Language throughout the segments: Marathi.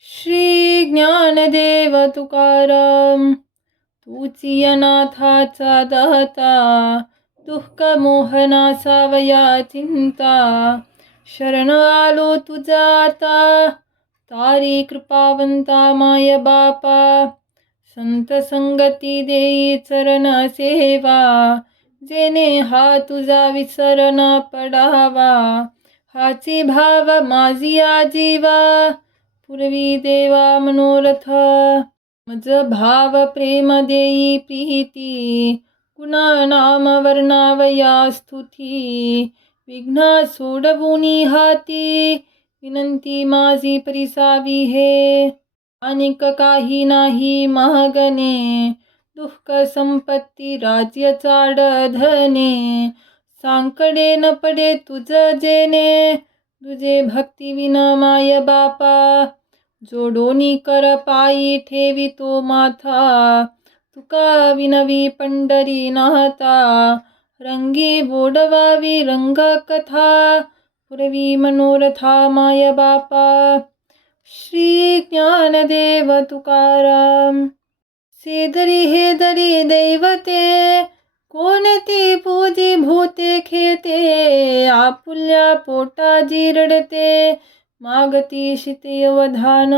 श्री ज्ञानदेव तुकाराम. तूची अनाथाचा दाता, दुःख मोहना सावया चिंता. शरण आलो तुझा आता, तारी कृपावंता माय बापा. संत संगती देई चरण सेवा, जेने हा तुझा विसर न पडावा. हाची भाव माझी आजीवा, पूर्वी देवा मनोरथ. मज भाव प्रेम देई प्रीती, गुणा नाम वर्णावया स्तुती. विघ्न सोडवुनी हाती, विनंती माझी परिसावी हे. अनेक काही नाही महागणे, दुःख संपत्ती राज्य चाड धने. सांकडे न पडे तुझ जेणे, तुझे भक्ती विन माय बापा. जोडोनी कर पायी ठेवी तो माथा, तुका विनवी पंढरी नाहता. रंगी बोडवावी रंग कथा, पुरवी मनोरथा माय बापा. श्री ज्ञानदेव तुकाराम. सेदरी हे दरी दैवते, कोणती पूजी भूते खेते. आपुल्या पोटाजी रडते, मागती शिते अवधान.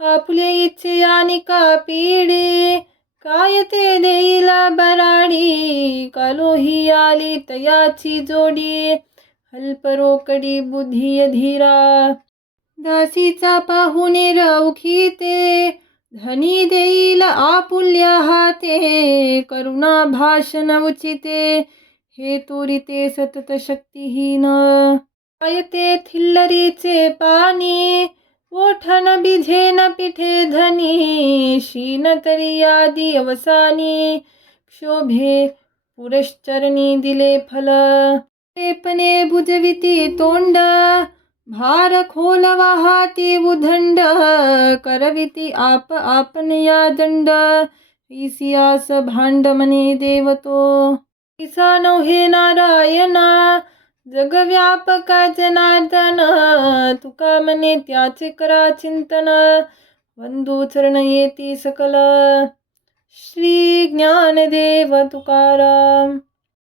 आपुले इच्छे यानिका पीडी, काय ते देईला बराडी. कालोही आली तयाची जोडी, अल्परोकडी बुद्धी धीरा. दासीचा पाहुणे रौखीते, धनी देईल आपुल्या हाते. करुणा भाषण उचिते, हे तोरिते सतत शक्तिहीन. पायते थिल्लरीचे पाणी, ओठन बिझेन पिठे धनी. शीन तरी आदी अवसानी, क्षोभे पुरश्चरणी दिले फल. लेपने बुजविती तोंड, भार खोलवा हाती उदंड. करविती आप आपनया दंड, ईसियास भांड मने देवतो. ईसा नव्हे नारायणा, जगव्यापक जनार्दन. तुका मने त्याचे करा चिंतन, वंदू चरण येती सकल. श्री ज्ञानदेव तुकाराम.